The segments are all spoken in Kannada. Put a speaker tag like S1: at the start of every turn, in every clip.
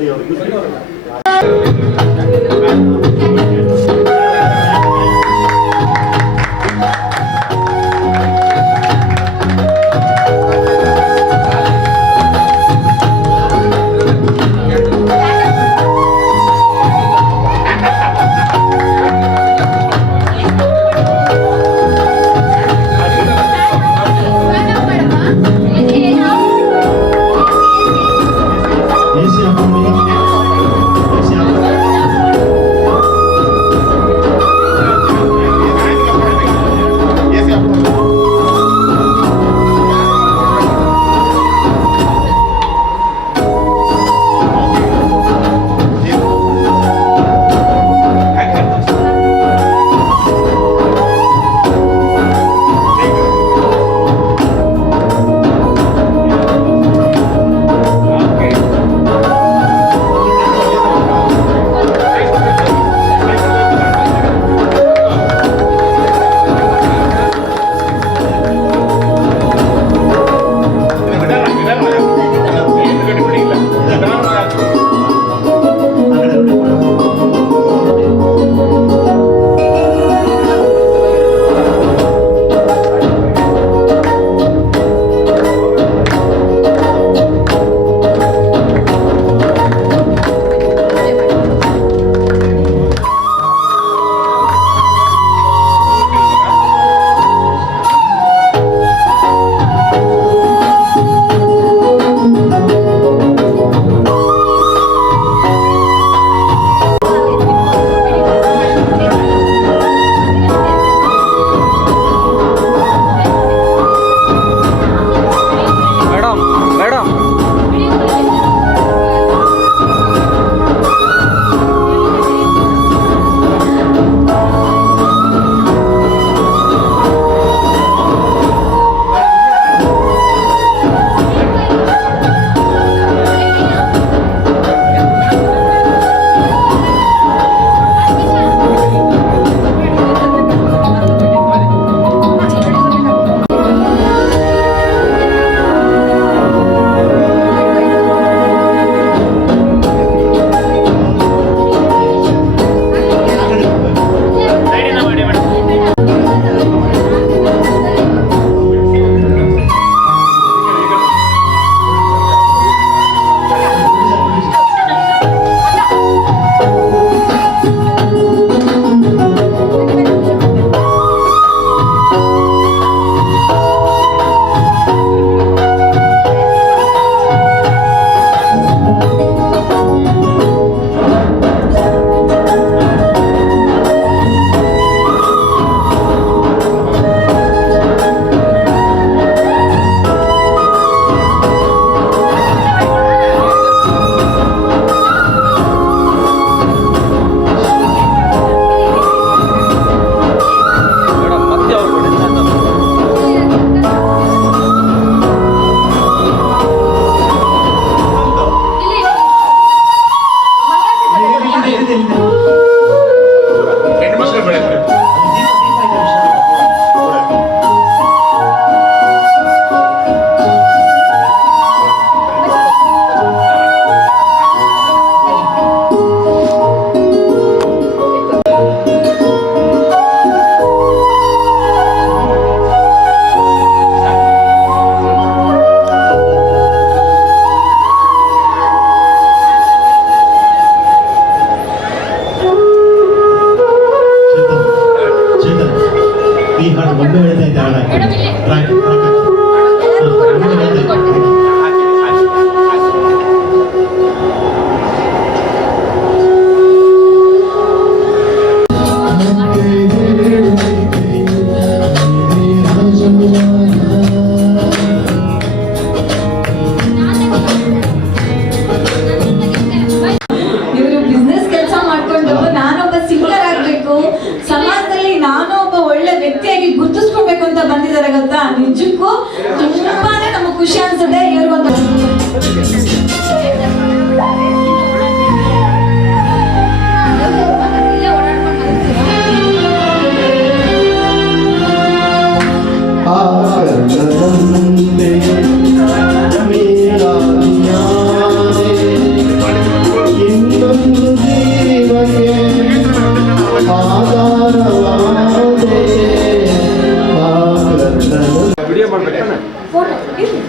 S1: Obrigado.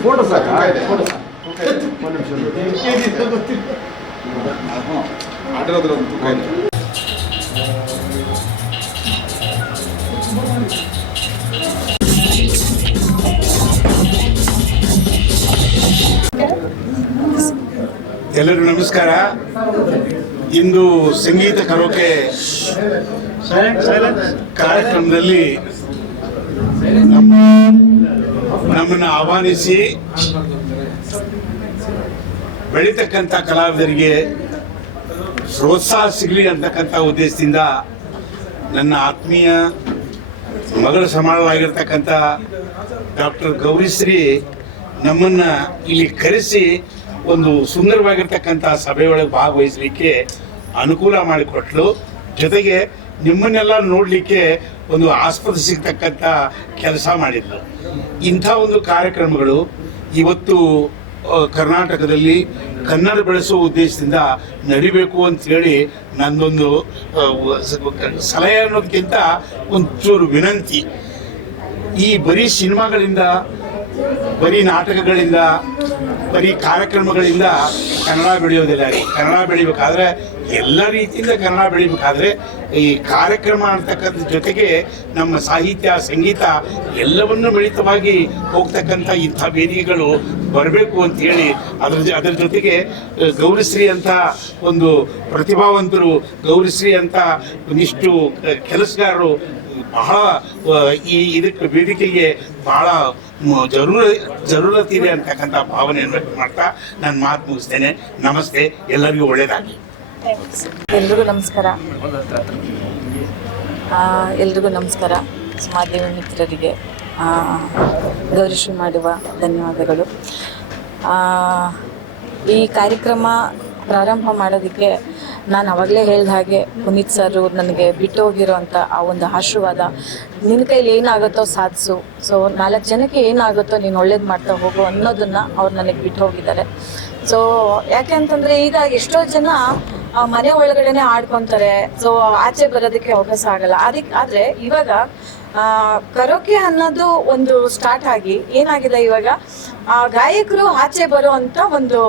S1: ಫೋಟೋ ಸಾಕು? ಫೋಟೋ
S2: ಎಲ್ಲರಿಗೂ ನಮಸ್ಕಾರ. ಇಂದು ಸಂಗೀತ ಕರೋಕೆ ಕಾರ್ಯಕ್ರಮದಲ್ಲಿ ನಮ್ಮ ನಮ್ಮನ್ನು ಆಹ್ವಾನಿಸಿ ಬೆಳೀತಕ್ಕಂಥ ಕಲಾವಿದರಿಗೆ ಪ್ರೋತ್ಸಾಹ ಸಿಗಲಿ ಅಂತಕ್ಕಂಥ ಉದ್ದೇಶದಿಂದ ನನ್ನ ಆತ್ಮೀಯ ಮಗಳ ಸಮಾಳವಾಗಿರ್ತಕ್ಕಂಥ ಡಾಕ್ಟರ್ ಗೌರಿಶ್ರೀ ನಮ್ಮನ್ನು ಇಲ್ಲಿ ಕರೆಸಿ ಒಂದು ಸುಂದರವಾಗಿರ್ತಕ್ಕಂಥ ಸಭೆಯೊಳಗೆ ಭಾಗವಹಿಸಲಿಕ್ಕೆ ಅನುಕೂಲ ಮಾಡಿಕೊಟ್ಲು. ಜೊತೆಗೆ ನಿಮ್ಮನ್ನೆಲ್ಲ ನೋಡಲಿಕ್ಕೆ ಒಂದು ಆಸ್ಪದ ಸಿಗ್ತಕ್ಕಂಥ ಕೆಲಸ ಮಾಡಿದ್ರು ಇಂಥ ಒಂದು ಕಾರ್ಯಕ್ರಮಗಳು ಇವತ್ತು ಕರ್ನಾಟಕದಲ್ಲಿ ಕನ್ನಡ ಬೆಳೆಸುವ ಉದ್ದೇಶದಿಂದ ನಡಿಬೇಕು ಅಂತ ಹೇಳಿ ನಂದೊಂದು ಆ, ವ- ಸ- ಸಲಹೆ ಅನ್ನೋದಕ್ಕಿಂತ ಒಂಚೂರು ವಿನಂತಿ. ಈ ಬರೀ ಸಿನಿಮಾಗಳಿಂದ ಬರೀ ನಾಟಕಗಳಿಂದ ಬರೀ ಕಾರ್ಯಕ್ರಮಗಳಿಂದ ಕನ್ನಡ ಬೆಳೆಯೋದಿಲ್ಲ ಕನ್ನಡ ಬೆಳಿಬೇಕಾದ್ರೆ ಎಲ್ಲ ರೀತಿಯಿಂದ ಕನ್ನಡ ಬೆಳಿಬೇಕಾದ್ರೆ ಈ ಕಾರ್ಯಕ್ರಮ ಅಂತಕ್ಕಂಥ ಜೊತೆಗೆ ನಮ್ಮ ಸಾಹಿತ್ಯ, ಸಂಗೀತ ಎಲ್ಲವನ್ನು ಮಿಳಿತವಾಗಿ ಹೋಗ್ತಕ್ಕಂಥ ಇಂಥ ವೇದಿಕೆಗಳು ಬರಬೇಕು ಅಂತ ಹೇಳಿ ಅದ್ರ ಅದ್ರ ಜೊತೆಗೆ ಗೌರಿಶ್ರೀ ಅಂತ ಒಂದು ಪ್ರತಿಭಾವಂತರು ಗೌರಿಶ್ರೀ ಅಂತ ಒಂದಿಷ್ಟು ಕೆಲಸಗಾರರು ಬಹಳ ಈ ಇದಕ್ಕೆ ವೇದಿಕೆಗೆ ಬಹಳ ಜರೂರ, ಜರೂರತ್ ಇದೆ ಅಂತಕ್ಕಂಥ ಭಾವನೆಯನ್ನು ವ್ಯಕ್ತ ಮಾಡ್ತಾ ನಾನು ಮಾತು ಮುಗಿಸ್ತೇನೆ. ನಮಸ್ತೆ. ಎಲ್ಲರಿಗೂ ಒಳ್ಳೆಯದಾಗಲಿ
S3: ಎಲ್ರಿಗೂ ನಮಸ್ಕಾರ. ಎಲ್ರಿಗೂ ನಮಸ್ಕಾರ. ಮಾಧ್ಯಮ ಮಿತ್ರರಿಗೆ ಆ, ಗೌರಿಶ್ರೀ ಮಾಡುವ ಧನ್ಯವಾದಗಳು. ಈ ಕಾರ್ಯಕ್ರಮ ಪ್ರಾರಂಭ ಮಾಡೋದಕ್ಕೆ ನಾನು ಅವಾಗಲೇ ಹೇಳಿದ ಹಾಗೆ ಪುನೀತ್ ಸರ್ ನನಗೆ ಬಿಟ್ಟು ಹೋಗಿರೋಂಥ ಆ ಒಂದು ಆಶೀರ್ವಾದ ನಿನ್ನ ಕೈಲಿ ಏನಾಗುತ್ತೋ ಸಾಧಿಸು. ಸೊ ನಾಲ್ಕು ಜನಕ್ಕೆ ಏನಾಗುತ್ತೋ ನೀನು ಒಳ್ಳೇದು ಮಾಡ್ತಾ ಹೋಗು ಅನ್ನೋದನ್ನು ಅವ್ರು ನನಗೆ ಬಿಟ್ಟು ಹೋಗಿದ್ದಾರೆ. ಸೊ ಯಾಕೆ ಅಂತಂದರೆ ಈಗ ಎಷ್ಟೋ ಜನ ಆ, ಮನೆ ಒಳಗಡೆನೆ ಆಡ್ಕೊಂತಾರೆ. ಸೊ ಆಚೆ ಬರೋದಕ್ಕೆ ಅವಕಾಶ ಆಗಲ್ಲ. ಅದಕ್ಕೆ ಆದ್ರೆ ಇವಾಗ ಕರೋಕೆ ಅನ್ನೋದು ಒಂದು ಸ್ಟಾರ್ಟ್ ಆಗಿ ಏನಾಗಿದೆ ಇವಾಗ? ಆ, ಗಾಯಕರು ಆಚೆ ಬರುವಂತ ಒಂದು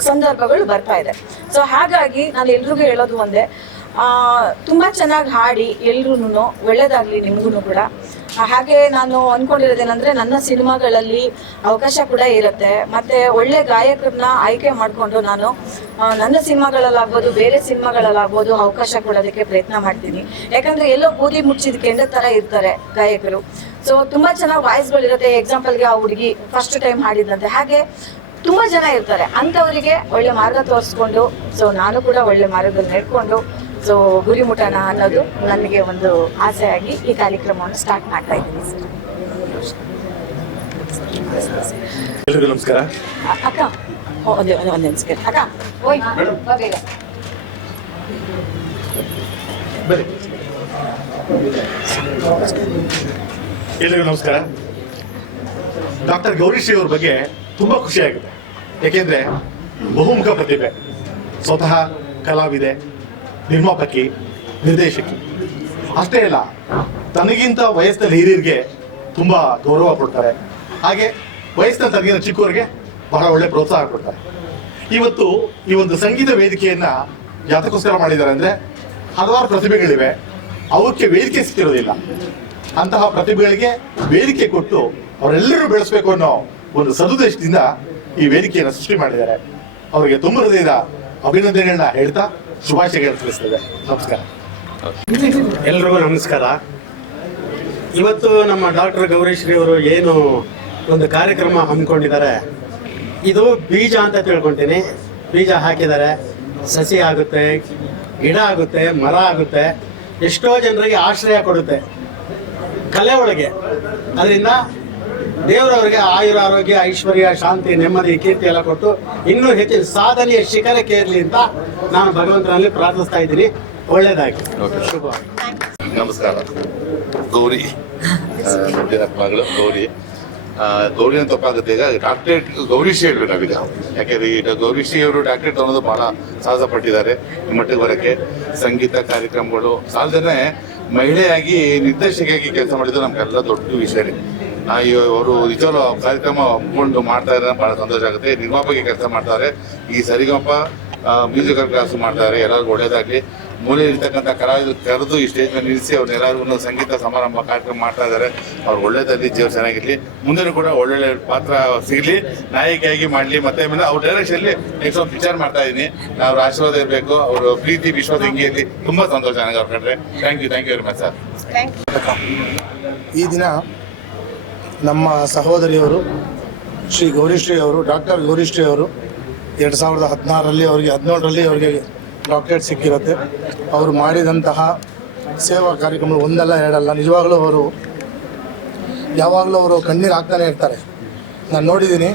S3: ಸಂದರ್ಭಗಳು ಬರ್ತಾ ಇದೆ. ಸೊ ಹಾಗಾಗಿ ನಾನು ಎಲ್ರಿಗೂ ಹೇಳೋದು ಒಂದೇ. ಆ, ತುಂಬಾ ಚೆನ್ನಾಗಿ ಹಾಡಿ ಎಲ್ರೂ ಒಳ್ಳೇದಾಗ್ಲಿ ನಿಮ್ಗೂ ಕೂಡ. ಹಾಗೆ ನಾನು ಅನ್ಕೊಂಡಿರೋದೇನಂದ್ರೆ ನನ್ನ ಸಿನಿಮಾಗಳಲ್ಲಿ ಅವಕಾಶ ಕೂಡ ಇರುತ್ತೆ. ಮತ್ತೆ ಒಳ್ಳೆ ಗಾಯಕರನ್ನ ಆಯ್ಕೆ ಮಾಡಿಕೊಂಡು ನಾನು ನನ್ನ ಸಿನಿಮಾಗಳಲ್ಲಾಗ್ಬೋದು, ಬೇರೆ ಸಿನಿಮಾಗಳಲ್ಲಾಗ್ಬೋದು ಅವಕಾಶ ಕೊಡೋದಕ್ಕೆ ಪ್ರಯತ್ನ ಮಾಡ್ತೀನಿ. ಯಾಕಂದ್ರೆ ಎಲ್ಲೋ ಬೂದಿ ಮುಚ್ಚಿದ ಕೆಂಡ ತರ ಇರ್ತಾರೆ ಗಾಯಕರು. ಸೊ ತುಂಬಾ ಚೆನ್ನಾಗಿ ವಾಯ್ಸ್ಗಳಿರುತ್ತೆ ಎಕ್ಸಾಂಪಲ್ಗೆ ಆ ಹುಡುಗಿ ಫಸ್ಟ್ ಟೈಮ್ ಹಾಡಿದಂತೆ ಹಾಗೆ ತುಂಬಾ ಜನ ಇರ್ತಾರೆ. ಅಂಥವರಿಗೆ ಒಳ್ಳೆ ಮಾರ್ಗ ತೋರಿಸ್ಕೊಂಡು ಸೊ ನಾನು ಕೂಡ ಒಳ್ಳೆ ಮಾರ್ಗದಲ್ಲಿ ನಡ್ಕೊಂಡು ಸೊ ಗುರಿ ಮುಟ್ಟೋಣ ಅನ್ನೋದು ನನಗೆ ಒಂದು ಆಸೆಯಾಗಿ ಈ ಕಾರ್ಯಕ್ರಮವನ್ನು ಸ್ಟಾರ್ಟ್ ಮಾಡ್ತಾ ಇದ್ದೀನಿ ಸರ್
S2: ಎಲ್ರಿಗೂ ನಮಸ್ಕಾರ.
S3: ಅಕ್ಕ ಒಂದೇ ಒಂದೇ ಸೆಕೆಂಡ್ ಅಕ್ಕ ಓಯ್
S4: ಎಲ್ರಿಗೂ ನಮಸ್ಕಾರ. ಡಾಕ್ಟರ್ ಗೌರಿಶ್ರೀ ಅವ್ರ ಬಗ್ಗೆ ತುಂಬಾ ಖುಷಿ ಆಗಿದೆ ಯಾಕೆಂದ್ರೆ ಬಹುಮುಖ ಪ್ರತಿಭೆ. ಸ್ವತಃ ಕಲಾವಿದೆ ನಿರ್ಮಾಪಕಿ, ನಿರ್ದೇಶಕಿ. ಅಷ್ಟೇ ಅಲ್ಲ, ತನಗಿಂತ ವಯಸ್ಸಲ್ಲಿ ಹಿರಿಯರಿಗೆ ತುಂಬ ಗೌರವ ಕೊಡ್ತಾರೆ. ಹಾಗೆ ವಯಸ್ಸಿನ ತನಗಿನ ಚಿಕ್ಕವರಿಗೆ ಬಹಳ ಒಳ್ಳೆ ಪ್ರೋತ್ಸಾಹ ಕೊಡ್ತಾರೆ. ಇವತ್ತು ಈ ಒಂದು ಸಂಗೀತ ವೇದಿಕೆಯನ್ನು ಯಾತಕ್ಕೋಸ್ಕರ ಮಾಡಿದ್ದಾರೆ ಅಂದರೆ ಹಲವಾರು ಪ್ರತಿಭೆಗಳಿವೆ. ಅವಕ್ಕೆ ವೇದಿಕೆ ಸಿಕ್ಕಿರೋದಿಲ್ಲ. ಅಂತಹ ಪ್ರತಿಭೆಗಳಿಗೆ ವೇದಿಕೆ ಕೊಟ್ಟು ಅವರೆಲ್ಲರೂ ಬೆಳೆಸಬೇಕು ಅನ್ನೋ ಒಂದು ಸದುದ್ದೇಶದಿಂದ ಈ ವೇದಿಕೆಯನ್ನು ಸೃಷ್ಟಿ ಮಾಡಿದ್ದಾರೆ. ಅವರಿಗೆ ತುಂಬ ಹೃದಯದ ಅಭಿನಂದನೆಗಳನ್ನ ಹೇಳ್ತಾ ಶುಭಾಶಯಗಳನ್ನು ತಿಳಿಸ್ತೇವೆ ನಮಸ್ಕಾರ.
S5: ಎಲ್ರಿಗೂ ನಮಸ್ಕಾರ. ಇವತ್ತು ನಮ್ಮ ಡಾಕ್ಟರ್ ಗೌರೀಶ್ರೀ ಅವರು ಏನು ಒಂದು ಕಾರ್ಯಕ್ರಮ ಹಮ್ಮಿಕೊಂಡಿದ್ದಾರೆ, ಇದು ಬೀಜ ಅಂತ ತಿಳ್ಕೊತೀನಿ. ಬೀಜ ಹಾಕಿದ್ದಾರೆ. ಸಸಿ ಆಗುತ್ತೆ, ಗಿಡ ಆಗುತ್ತೆ, ಮರ ಆಗುತ್ತೆ, ಎಷ್ಟೋ ಜನರಿಗೆ ಆಶ್ರಯ ಕೊಡುತ್ತೆ. ಕಲೆ ಒಳಗೆ. ಅದರಿಂದ ದೇವರವರಿಗೆ ಆಯುರ ಆರೋಗ್ಯ ಐಶ್ವರ್ಯ ಶಾಂತಿ ನೆಮ್ಮದಿ ಕೀರ್ತಿ ಎಲ್ಲ ಕೊಟ್ಟು ಇನ್ನೂ ಹೆಚ್ಚಿನ ಸಾಧನೆಯ ಶಿಖರಕ್ಕೆ ಇರಲಿ ಅಂತ ನಾನು ಭಗವಂತನಲ್ಲಿ ಪ್ರಾರ್ಥಿಸ್ತಾ ಇದ್ದೀನಿ. ಒಳ್ಳೇದಾಗಿ ಶುಭ.
S6: ನಮಸ್ಕಾರ. ಗೌರಿ. ಮಗಳು ಗೌರಿ. ಗೌರಿ ಅಂತ ತಪ್ಪಾಗುತ್ತೆ. ಈಗ ಡಾಕ್ಟ್ರೇಟ್ ಗೌರಿಶ್ರೀ ಹೇಳ್ಬೇಕು ನಾವೀಗ. ಯಾಕೆಂದ್ರೆ ಈಗ ಗೌರಿಶ್ರೀ ಅವರು ಡಾಕ್ಟ್ರೇಟ್ ಅನ್ನೋದು ಬಹಳ ಸಾಹಸ ಪಟ್ಟಿದ್ದಾರೆ ಮಟ್ಟಿಗೆ ಬರೋಕ್ಕೆ. ಸಂಗೀತ ಕಾರ್ಯಕ್ರಮಗಳು ಸಾಲದೇ ಮಹಿಳೆಯಾಗಿ ನಿರ್ದೇಶಕಿಯಾಗಿ ಕೆಲಸ ಮಾಡಿದ್ದು ನಮ್ಗೆಲ್ಲ ದೊಡ್ಡ ವಿಷಯ ಅವರು ನಿಜವಾಗ್ಲೂ ಕಾರ್ಯಕ್ರಮ ಒಪ್ಕೊಂಡು ಮಾಡ್ತಾ ಇದ್ದಾರೆ ಬಹಳ ಸಂತೋಷ ಆಗುತ್ತೆ. ನಿರ್ಮಾಪಕಿ ಕೆಲಸ ಮಾಡ್ತಾರೆ. ಈ ಸರಿಗಪ್ಪ ಮ್ಯೂಸಿಕಲ್ ಕ್ಲಾಸ್ ಮಾಡ್ತಾರೆ. ಎಲ್ಲರಿಗೂ ಒಳ್ಳೇದಾಗಲಿ. ಮೂಲೆ ಇರ್ತಕ್ಕಂಥ ಕಲಾವಿದರು ಕರೆದು ಈ ಸ್ಟೇಜ್ ಮೇಲೆ ನಿಲ್ಲಿಸಿ ಅವ್ರನ್ನ ಒಂದು ಸಂಗೀತ ಸಮಾರಂಭ ಕಾರ್ಯಕ್ರಮ ಮಾಡ್ತಾ ಇದ್ದಾರೆ. ಅವ್ರು ಒಳ್ಳೇದಲ್ಲಿ ಜೀವ ಚೆನ್ನಾಗಿರ್ಲಿ. ಮುಂದೆನೂ ಕೂಡ ಒಳ್ಳೊಳ್ಳೆ ಪಾತ್ರ ಸಿಗಲಿ. ನಾಯಕಿಯಾಗಿ ಮಾಡಲಿ. ಮತ್ತೆ ಆಮೇಲೆ ಅವ್ರ ಡೈರೆಕ್ಷನ್ಲಿ ನೆಕ್ಸ್ಟ್ ಒಂದು ವಿಚಾರ ಮಾಡ್ತಾ ಇದ್ದೀನಿ ನಾವು ಆಶೀರ್ವಾದ ಇರಬೇಕು. ಅವರು ಪ್ರೀತಿ ವಿಶ್ವದ ಹಿಂಗೆಯಲ್ಲಿ ತುಂಬ ಸಂತೋಷ ನನಗೆ ಅವ್ರ ಕಂಡ್ರೆ thank you thank you very much sir
S7: ಈ ದಿನ ನಮ್ಮ ಸಹೋದರಿಯವರು ಶ್ರೀ ಗೌರಿಶ್ರೀ ಅವರು, ಡಾಕ್ಟರ್ ಗೌರಿಶ್ರೀ ಅವರು ಎರಡು ಸಾವಿರದ ಹದಿನಾರರಲ್ಲಿ ಅವರಿಗೆ, ಹದಿನೇಳರಲ್ಲಿ ಅವರಿಗೆ ಡಾಕ್ಟರೇಟ್ ಸಿಕ್ಕಿರುತ್ತೆ. ಅವರು ಮಾಡಿದಂತಹ ಸೇವಾ ಕಾರ್ಯಕ್ರಮ ಒಂದಲ್ಲ ಎರಡಲ್ಲ, ನಿಜವಾಗಲೂ ಅವರು ಯಾವಾಗಲೂ ಅವರು ಕಣ್ಣೀರು ಹಾಕ್ತಾನೆ ಇರ್ತಾರೆ. ನಾನು ನೋಡಿದ್ದೀನಿ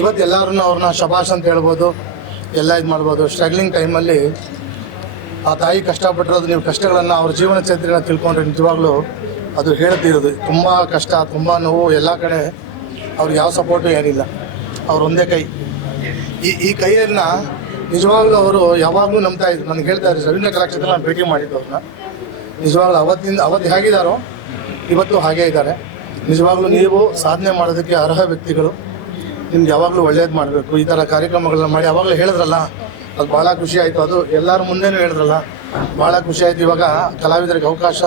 S7: ಇವತ್ತು ಎಲ್ಲರೂ ಅವ್ರನ್ನ ಶಬಾಷ್ ಅಂತ ಹೇಳ್ಬೋದು, ಎಲ್ಲ ಇದು ಮಾಡ್ಬೋದು. ಸ್ಟ್ರಗ್ಲಿಂಗ್ ಟೈಮಲ್ಲಿ ಆ ತಾಯಿ ಕಷ್ಟಪಟ್ಟಿರೋದು, ನೀವು ಕಷ್ಟಗಳನ್ನು ಅವ್ರ ಜೀವನ ಚರಿತ್ರೆನ ತಿಳ್ಕೊಂಡ್ರೆ ನಿಜವಾಗ್ಲೂ ಅದು ಹೇಳ್ತಿರೋದು ತುಂಬ ಕಷ್ಟ, ತುಂಬ ನೋವು ಎಲ್ಲ ಕಡೆ. ಅವ್ರಿಗೆ ಯಾವ ಸಪೋರ್ಟು ಏನಿಲ್ಲ. ಅವ್ರ ಒಂದೇ ಕೈ. ಈ ಈ ಕೈಯನ್ನು ನಿಜವಾಗ್ಲೂ ಅವರು ಯಾವಾಗಲೂ ನಂಬ್ತಾ ಇದ್ರು. ನನಗೆ ಹೇಳ್ತಾ ಇದ್ರು, ರವೀಂದ್ರ ಕಲಾಕ್ಷೇತ್ರ ನಾನು ಭೇಟಿ ಮಾಡಿದ್ದು ಅವ್ರನ್ನ. ನಿಜವಾಗ್ಲೂ ಅವತ್ತಿಂದ, ಅವತ್ತು ಹೇಗಿದ್ದಾರೋ, ಇವತ್ತು ಹಾಗೇ ಇದ್ದಾರೆ. ನಿಜವಾಗ್ಲೂ ನೀವು ಸಾಧನೆ ಮಾಡೋದಕ್ಕೆ ಅರ್ಹ ವ್ಯಕ್ತಿಗಳು. ನಿಮ್ಗೆ ಯಾವಾಗಲೂ ಒಳ್ಳೇದು ಮಾಡಬೇಕು. ಈ ಥರ ಕಾರ್ಯಕ್ರಮಗಳನ್ನ ಮಾಡಿ, ಯಾವಾಗಲೂ ಹೇಳಿದ್ರಲ್ಲ, ಅದು ಭಾಳ ಖುಷಿ ಆಯಿತು. ಅದು ಎಲ್ಲರ ಮುಂದೆನೂ ಹೇಳಿದ್ರಲ್ಲ ಭಾಳ ಖುಷಿ ಆಯಿತು. ಇವಾಗ ಕಲಾವಿದರಿಗೆ ಅವಕಾಶ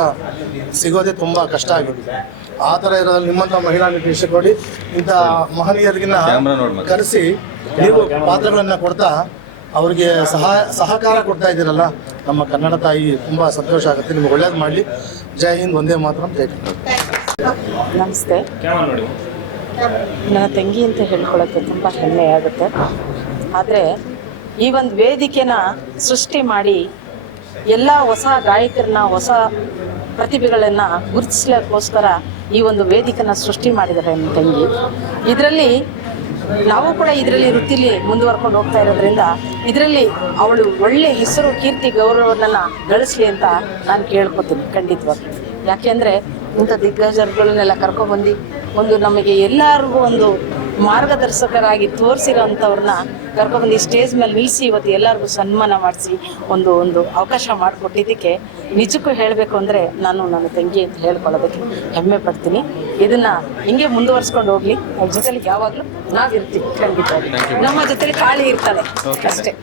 S7: ಸಿಗೋದೇ ತುಂಬ ಕಷ್ಟ ಆಗಿದೆ ಆ ಥರ ಇರೋದ್ರಲ್ಲಿ ನಿಮ್ಮಂಥ ಮಹಿಳಾ ನಿರ್ದೇಶಕರು ಇಂಥ ಮಹನೀಯರಿಗಿನ್ನ ಕರೆಸಿ ನೀವು ಪಾತ್ರಗಳನ್ನು ಕೊಡ್ತಾ ಅವರಿಗೆ ಸಹ ಸಹಕಾರ ಕೊಡ್ತಾ ಇದ್ದೀರಲ್ಲ ನಮ್ಮ ಕನ್ನಡ ತಾಯಿ ತುಂಬ ಸಂತೋಷ ಆಗುತ್ತೆ. ನಿಮ್ಗೆ ಒಳ್ಳೇದು ಮಾಡಲಿ. ಜೈ ಹಿಂದ್ ಒಂದೇ ಮಾತ್ರ ಜೈ.
S8: ನಮಸ್ತೆ. ನನ್ನ ತಂಗಿ ಅಂತ ಹೇಳ್ಕೊಳ್ಳೋಕ್ಕೆ ತುಂಬ ಹೆಮ್ಮೆ ಆಗುತ್ತೆ. ಆದರೆ ಈ ಒಂದು ವೇದಿಕೆನ ಸೃಷ್ಟಿ ಮಾಡಿ ಎಲ್ಲ ಹೊಸ ಗಾಯಕರನ್ನ ಹೊಸ ಪ್ರತಿಭೆಗಳನ್ನು ಗುರುತಿಸ್ಲಿಕ್ಕೋಸ್ಕರ ಈ ಒಂದು ವೇದಿಕೆನ ಸೃಷ್ಟಿ ಮಾಡಿದ್ದಾರೆ ನನ್ನ ತಂಗಿ. ಇದರಲ್ಲಿ ನಾವು ಕೂಡ ಇದರಲ್ಲಿ ವೃತ್ತಿಲಿ ಮುಂದುವರ್ಕೊಂಡು ಹೋಗ್ತಾ ಇರೋದ್ರಿಂದ ಇದರಲ್ಲಿ ಅವಳು ಒಳ್ಳೆ ಹೆಸರು, ಕೀರ್ತಿ, ಗೌರವವನ್ನು ಗಳಿಸ್ಲಿ ಅಂತ ನಾನು ಕೇಳ್ಕೊತೀನಿ ಖಂಡಿತವಾಗಿ ಯಾಕೆಂದರೆ ಇಂಥ ದಿಗ್ಗಜರುಗಳನ್ನೆಲ್ಲ ಕರ್ಕೊಬಂದು ಒಂದು ನಮಗೆ ಎಲ್ಲರಿಗೂ ಒಂದು ಮಾರ್ಗದರ್ಶಕರಾಗಿ ತೋರಿಸಿರೋ ಅಂಥವ್ರನ್ನ ಕರ್ಕೊಬಂದು ಈ ಸ್ಟೇಜ್ ಮೇಲೆ ನಿಲ್ಲಿಸಿ ಇವತ್ತು ಎಲ್ಲರಿಗೂ ಸನ್ಮಾನ ಮಾಡಿಸಿ ಒಂದು ಒಂದು ಅವಕಾಶ ಮಾಡಿಕೊಟ್ಟಿದ್ದಕ್ಕೆ ನಿಜಕ್ಕೂ ಹೇಳಬೇಕು ಅಂದರೆ ನಾನು ನನ್ನ ತಂಗಿ ಅಂತ ಹೇಳ್ಕೊಳ್ಳೋದಕ್ಕೆ ಹೆಮ್ಮೆ ಪಡ್ತೀನಿ. ಇದನ್ನು ಹಿಂಗೆ ಮುಂದುವರ್ಸ್ಕೊಂಡು ಹೋಗ್ಲಿ. ಅವ್ರ ಜೊತೆಲಿ ಯಾವಾಗಲೂ ನಾವಿರ್ತೀವಿ ಖಂಡಿತ. ನಮ್ಮ ಜೊತೆಲಿ ಖಾಲಿ ಇರ್ತಾಳೆ. ಅಷ್ಟೇ?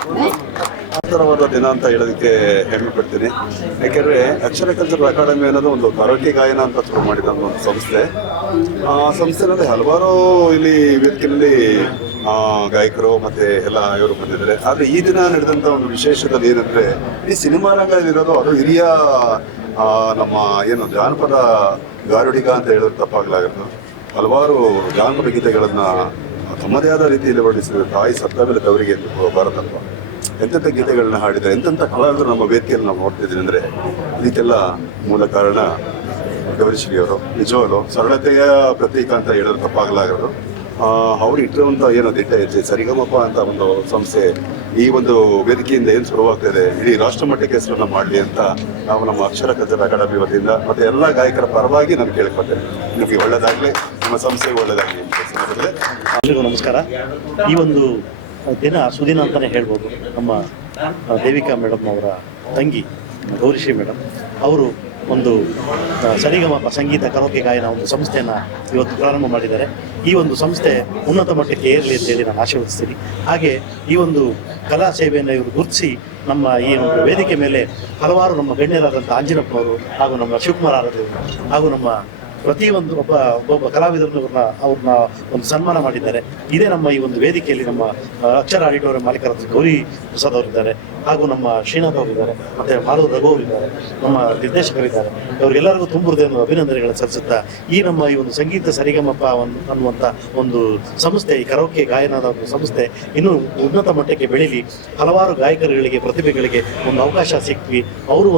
S9: ಮಹತ್ತರವಾದ ದಿನ ಅಂತ ಹೇಳೋದಕ್ಕೆ ಹೆಮ್ಮೆ ಪಡ್ತೀನಿ. ಯಾಕೆಂದ್ರೆ ಅಕ್ಷರ ಕಲ್ಚರ್ ಅಕಾಡೆಮಿ ಅನ್ನೋದು ಒಂದು ಕರೋಟಿ ಗಾಯನ ಅಂತ ಶುರು ಮಾಡಿದ ಒಂದು ಸಂಸ್ಥೆ. ಆ ಸಂಸ್ಥೆನಲ್ಲಿ ಹಲವಾರು ಇಲ್ಲಿ ವೇದಿಕೆಯಲ್ಲಿ ಗಾಯಕರು ಮತ್ತೆ ಎಲ್ಲ ಇವರು ಬಂದಿದ್ದಾರೆ. ಆದ್ರೆ ಈ ದಿನ ನಡೆದಂತ ಒಂದು ವಿಶೇಷದಲ್ಲಿ ಏನಂದ್ರೆ, ಈ ಸಿನಿಮಾ ರಂಗದಲ್ಲಿರೋದು ಅದು ಹಿರಿಯ ನಮ್ಮ ಏನು ಜಾನಪದ ಗಾರುಡಿಗ ಅಂತ ಹೇಳೋದು ತಪ್ಪಾಗಲಾಗದು ಹಲವಾರು ಜಾನಪದ ಗೀತೆಗಳನ್ನ ತಮ್ಮದೇ ಆದ ರೀತಿಯಲ್ಲಿ ಬಳಸಿದ್ರು ತಾಯಿ ಸತ್ತ ಮೇಲೆ ತವರಿಗೆ ಭಾರತತ್ವ ಎಂತೆಂಥ ಗೀತೆಗಳನ್ನ ಹಾಡಿದ್ದಾರೆ ಎಂತೆಂಥ ಕಲಾವಿದರು ನಮ್ಮ ವೇದಿಕೆಯಲ್ಲಿ ನಾವು ನೋಡ್ತಿದ್ದೀನಿ ಅಂದರೆ, ಇದಕ್ಕೆಲ್ಲ ಮೂಲ ಕಾರಣ ಗೌರಿಶ್ರೀ ಅವರು. ನಿಜವಾಗ್ಲು ಸರಳತೆಯ ಪ್ರತೀಕ ಅಂತ ಹೇಳೋದು ತಪ್ಪಾಗಲಾಗದು. ಅವ್ರು ಇಟ್ಟಿರುವಂಥ ಏನೋ ದಿಟ್ಟ ಸರಿಗಮಪ ಅಂತ ಒಂದು ಸಂಸ್ಥೆ ಈ ಒಂದು ವೇದಿಕೆಯಿಂದ ಏನು ಶುರುವಾಗ್ತಿದೆ ಇಡೀ ರಾಷ್ಟ್ರ ಮಟ್ಟಕ್ಕೆ ಹೆಸರನ್ನ ಮಾಡಲಿ ಅಂತ ನಾವು ನಮ್ಮ ಅಕ್ಷರ ಕನ್ನಡ ಅಕಾಡೆಮಿ ವತಿಯಿಂದ ಮತ್ತೆ ಎಲ್ಲ ಗಾಯಕರ ಪರವಾಗಿ ನಾನು ಕೇಳ್ಕೊತೇನೆ ನಿಮಗೆ ಒಳ್ಳೆಯದಾಗಲಿ ನಿಮ್ಮ ಸಂಸ್ಥೆಗೆ ಸಂದರ್ಭದಲ್ಲಿ
S10: ನಮಸ್ಕಾರ. ಈ ಒಂದು ದಿನ, ಸುದಿನ ಅಂತಲೇ ಹೇಳ್ಬೋದು, ನಮ್ಮ ದೇವಿಕಾ ಮೇಡಮ್ ಅವರ ತಂಗಿ ಗೌರಿಶ್ರೀ ಮೇಡಮ್. ಅವರು ಒಂದು ಸರಿಗಮ ಸರಿಗಮಪ ಸಂಗೀತ ಕರೋಕೆ ಗಾಯನ ಒಂದು ಸಂಸ್ಥೆಯನ್ನು ಇವತ್ತು ಪ್ರಾರಂಭ ಮಾಡಿದ್ದಾರೆ. ಈ ಒಂದು ಸಂಸ್ಥೆ ಉನ್ನತ ಮಟ್ಟಕ್ಕೆ ಏರಲಿ ಅಂತೇಳಿ ನಾನು ಆಶೀರ್ವದಿಸ್ತೀನಿ. ಹಾಗೆ ಈ ಒಂದು ಕಲಾ ಸೇವೆಯನ್ನು ಇವರು ಗುರುತಿಸಿ ನಮ್ಮ ಈ ಒಂದು ವೇದಿಕೆ ಮೇಲೆ ಹಲವಾರು ನಮ್ಮ ಗಣ್ಯರಾದಂಥ ಆಂಜನಪ್ಪನವರು ಹಾಗೂ ನಮ್ಮ ಶಿವಕುಮಾರ್ ಆರಾಧ್ಯವರು ಹಾಗೂ ನಮ್ಮ ಪ್ರತಿಯೊಂದು ಒಬ್ಬ, ಒಬ್ಬೊಬ್ಬ ಕಲಾವಿದರನ್ನು ಅವ್ರನ್ನ ಅವ್ರನ್ನ ಒಂದು ಸನ್ಮಾನ ಮಾಡಿದ್ದಾರೆ. ಇದೇ ನಮ್ಮ ಈ ಒಂದು ವೇದಿಕೆಯಲ್ಲಿ ನಮ್ಮ ಅಕ್ಷರ ಆಡಿಟೋರಿಯಂ ಮಾಲೀಕರಾದ ಗೌರಿ ಪ್ರಸಾದ್ ಅವರಿದ್ದಾರೆ. ಹಾಗೂ ನಮ್ಮ ಶ್ರೀನಾಥ್ ಅವರಿದ್ದಾರೆ. ಮತ್ತೆ ಮಾಧವ್ ರಘು ಅವರಿದ್ದಾರೆ. ನಮ್ಮ ನಿರ್ದೇಶಕರಿದ್ದಾರೆ. ಅವರಿಗೆಲ್ಲರಿಗೂ ತುಂಬ ಹೃದಯದ ಅಭಿನಂದನೆಗಳನ್ನು ಸಲ್ಲಿಸುತ್ತಾ ಈ ನಮ್ಮ ಈ ಒಂದು ಸಂಗೀತ ಸರಿಗಮಪ್ಪ ಒಂದು ಅನ್ನುವಂಥ ಒಂದು ಸಂಸ್ಥೆ, ಈ ಕರೋಕೆ ಗಾಯನದ ಒಂದು ಸಂಸ್ಥೆ ಇನ್ನೂ ಉನ್ನತ ಮಟ್ಟಕ್ಕೆ ಬೆಳೀಲಿ. ಹಲವಾರು ಗಾಯಕರುಗಳಿಗೆ, ಪ್ರತಿಭೆಗಳಿಗೆ ಒಂದು ಅವಕಾಶ ಸಿಕ್ವಿ ಅವರು